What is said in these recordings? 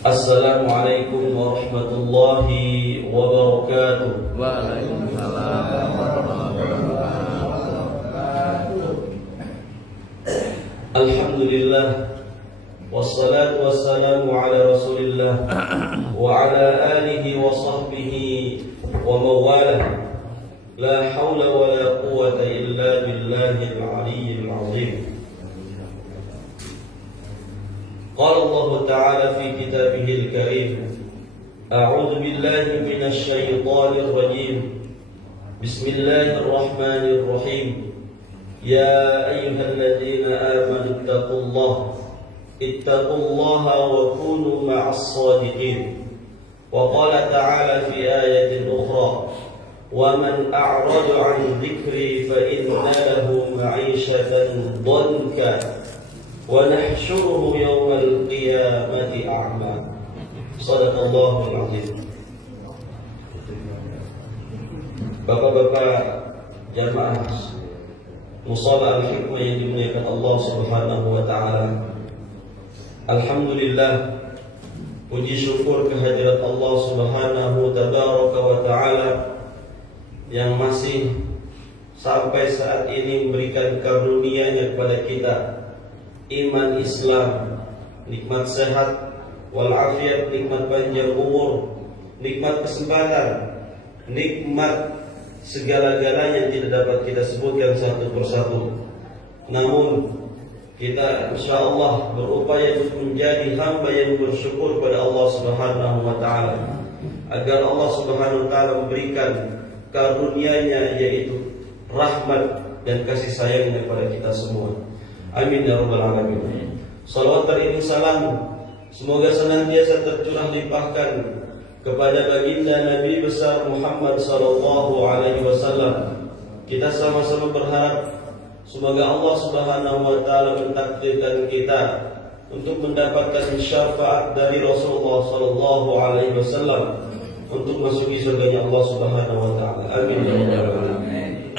Assalamualaikum warahmatullahi wabarakatuh. Waalaikumsalam warahmatullahi wabarakatuh. Alhamdulillah, wassalatu wassalamu ala rasulillah wa ala alihi wa sahbihi wa mawalah. La hawla wa la quwwata illa billahil aliyyil azim. قال الله تعالى في كتابه الكريم: أعوذ بالله من الشيطان الرجيم. بسم الله الرحمن الرحيم. يا أيها الذين آمنوا اتقوا الله وكونوا مع الصادقين. وقال تعالى في آية أخرى: ومن أعرض عن ذكري فإن له معيشة ضنكا ونحشره يوم القيامة أعمى. صدق الله العظيم. Bapak-bapak jamaah Musala Al-Hikmah yang dimuliakan Allah Subhanahu wa taala. Alhamdulillah, puji syukur kehadirat Allah Subhanahu tabaraka wa taala yang masih sampai saat ini memberikan karunia-Nya kepada kita, iman Islam, nikmat sehat walafiat, nikmat panjang umur, nikmat kesempatan, nikmat segala-galanya yang tidak dapat kita sebutkan satu persatu. Namun kita insyaallah berupaya untuk menjadi hamba yang bersyukur kepada Allah Subhanahu wa taala, agar Allah Subhanahu wa taala memberikan karunia-Nya, yaitu rahmat dan kasih sayangnya kepada kita semua. Amin ya rabbal alamin. Salawat beriring salam semoga senantiasa tercurah limpahkan kepada baginda Nabi besar Muhammad sallallahu alaihi wasallam. Kita sama-sama berharap semoga Allah Subhanahu wa taala mentakdirkan kita untuk mendapatkan syafaat dari Rasulullah sallallahu alaihi wasallam untuk masuki surganya Allah Subhanahu wa taala. Amin ya rabbal alamin.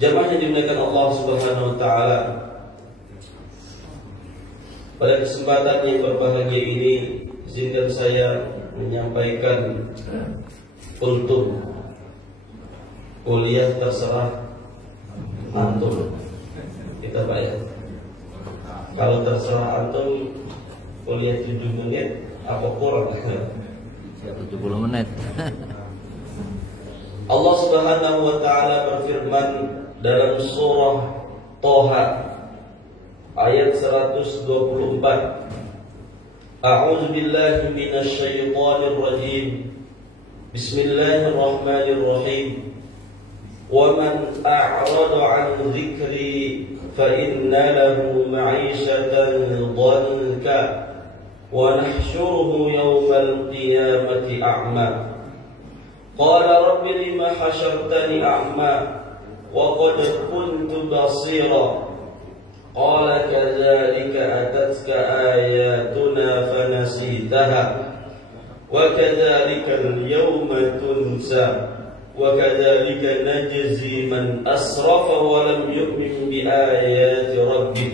Jamaah yang dimuliakan Allah Subhanahu wa taala, pada kesempatan yang berbahagia ini, izinkan saya menyampaikan untuk kuliah terserah antum. Kita bayar. Kalau terserah antum kuliah 7 menit apa kurang? 70 menit. Allah Subhanahu wa taala berfirman dalam surah Thaha ayat 124. A'udzu billahi minasy syaithanir rajim. Bismillahirrahmanirrahim. Wa man a'rada 'an dzikri fa inna lahu ma'ishatan dhanka wa nahsyuruhu yawmal qiyamati a'ma. Qala rabbi lima hasyartani a'ma wa qad kuntu basira. قال كذلك أتتك آياتنا فنسيتها وكذلك اليوم تنسى وكذلك نجزي من أسرف ولم يؤمن بآيات ربه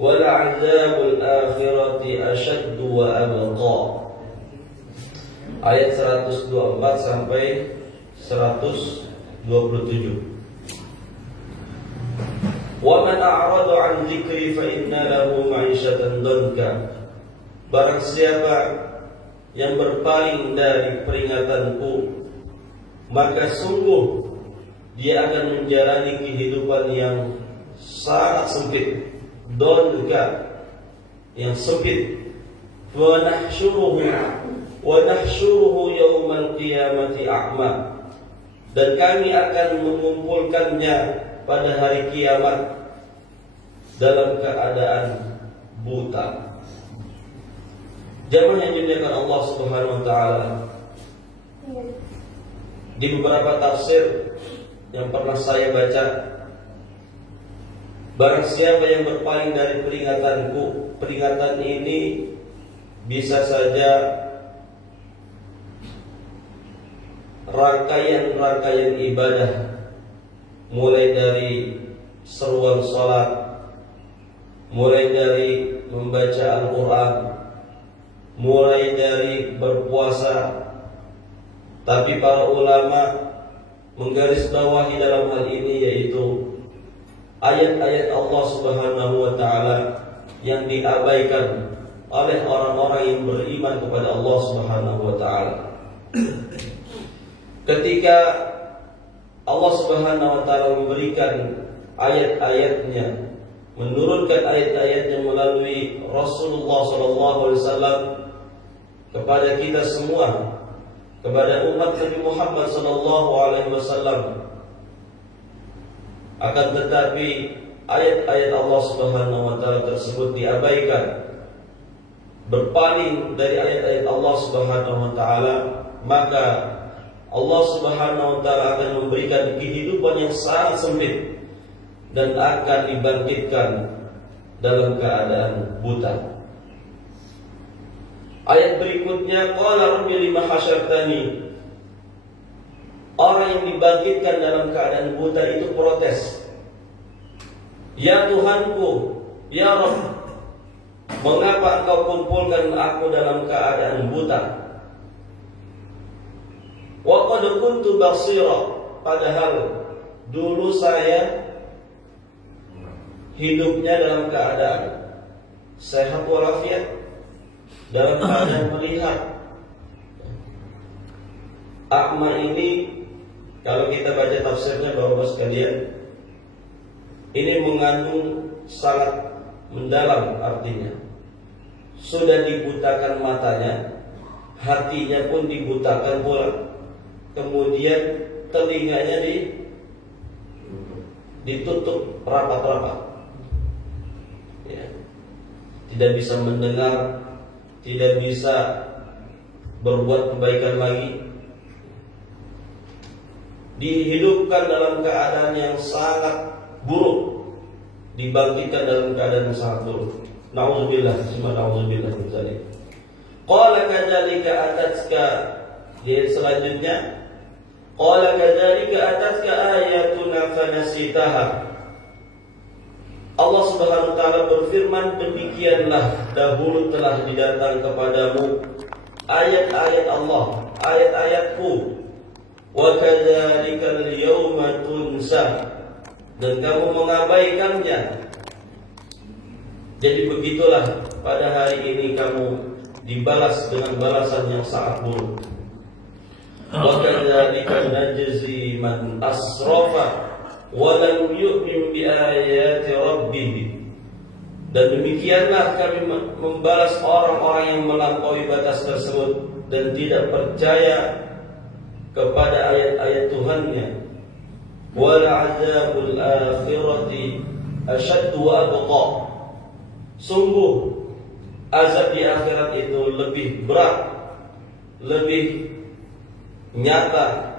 ولعذاب الآخرة أشد وأبقى. Ayat 124 sampai 127. Wa man a'rada 'an dzikri fa inna lahu ma'isyatan dhanka. Barang siapa yang berpaling dari peringatanku, maka sungguh dia akan menjalani kehidupan yang sangat sempit, dhanka, yang sempit. Wa nahsyuruhu yaumal qiyamati a'ma. Dan kami akan mengumpulkannya pada hari kiamat dalam keadaan buta. Jamaah yang dimuliakan Allah Subhanahu wa taala, di beberapa tafsir yang pernah saya baca, barang siapa yang berpaling dari peringatanku, peringatan ini bisa saja rangkaian-rangkaian ibadah, mulai dari seruan salat, mulai dari membaca Al-Quran, mulai dari berpuasa. Tapi para ulama menggarisbawahi dalam hal ini yaitu ayat-ayat Allah Subhanahu wa taala yang diabaikan oleh orang-orang yang beriman kepada Allah Subhanahu wa taala. Ketika Allah Subhanahu wa taala memberikan ayat-ayatnya, menurunkan ayat-ayatnya melalui Rasulullah sallallahu alaihi wasallam kepada kita semua, kepada umat Nabi Muhammad sallallahu alaihi wasallam. Akan tetapi ayat-ayat Allah Subhanahu wa taala tersebut diabaikan, berpaling dari ayat-ayat Allah Subhanahu wa taala, maka Allah Subhanahu wa taala akan memberikan kehidupan yang sangat sempit dan akan dibangkitkan dalam keadaan buta. Ayat berikutnya, qala rabbi lima hasyartani. Orang yang dibangkitkan dalam keadaan buta itu protes. Ya Tuhanku, ya Rabb, mengapa engkau kumpulkan aku dalam keadaan buta? Wa qad kuntu basira, padahal dulu saya hidupnya dalam keadaan sehat walafiat, dalam keadaan melihat. A'ma ini kalau kita baca tafsirnya Bapak-Bapak sekalian, ini mengandung sangat mendalam artinya. Sudah dibutakan matanya, hatinya pun dibutakan pula. Kemudian telinganya ditutup rapat-rapat, ya. Tidak bisa mendengar, tidak bisa berbuat kebaikan lagi. Dihidupkan dalam keadaan yang sangat buruk, dibangkitkan dalam keadaan yang sangat buruk. Nauzubillah, na'udzubillah min dzalik. Qala kadzalika atatka, ayat selanjutnya, qala kadzalika atatka ayatuna fanasitaha. Allah Subhanahu wa taala berfirman, demikianlah dahulu telah didatang kepadamu ayat-ayat Allah, ayat-ayatku. Wa kadzalikal yauma tunsa, dan kamu mengabaikannya. Jadi begitulah pada hari ini kamu dibalas dengan balasan yang sangat buruk. Wa kadzalika najzi man asrafa wa lam yu'min bi ayati rabbih. Dan demikianlah kami membalas orang-orang yang melampaui batas tersebut dan tidak percaya kepada ayat-ayat Tuhannya. Wal 'adzabul akhirati asyaddu wa abqa. Sungguh azab di akhirat itu lebih berat, lebih nyata,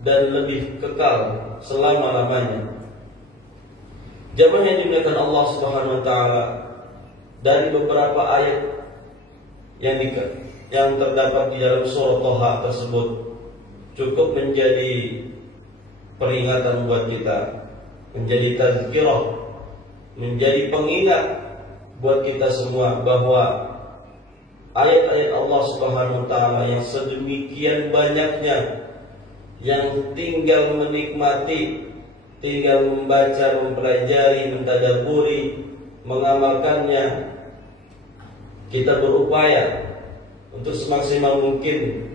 dan lebih kekal selama-lamanya. Jamaah yang dimuliakan Allah Subhanahu wa taala, dari beberapa ayat yang terdapat di dalam surah Thaha tersebut cukup menjadi peringatan buat kita, menjadi tazkirah, menjadi pengingat buat kita semua bahwa ayat-ayat Allah Subhanahu wa taala yang sedemikian banyaknya, yang tinggal menikmati, tinggal membaca, mempelajari, mentadaburi, mengamalkannya, kita berupaya untuk semaksimal mungkin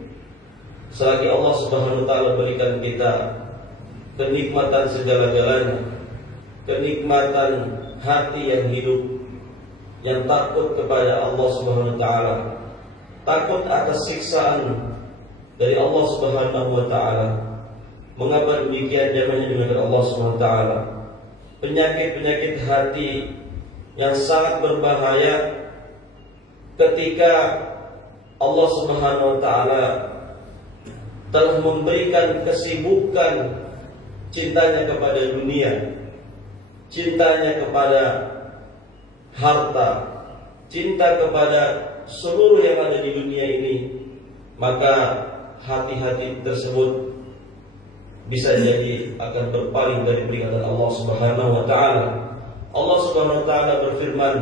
selagi Allah Subhanahu wa taala berikan kita kenikmatan segala-galanya, kenikmatan hati yang hidup, yang takut kepada Allah Subhanahu wa taala, takut atas siksaan dari Allah Subhanahu wa taala. Mengapa demikian? Jamaahnya dengan Allah Subhanahu wa taala, penyakit-penyakit hati yang sangat berbahaya ketika Allah Subhanahu wa taala telah memberikan kesibukan cintanya kepada dunia, cintanya kepada harta, cinta kepada seluruh yang ada di dunia ini, maka hati-hati tersebut bisa jadi akan berpaling dari peringatan Allah Subhanahu wa taala. Allah Subhanahu wa taala berfirman,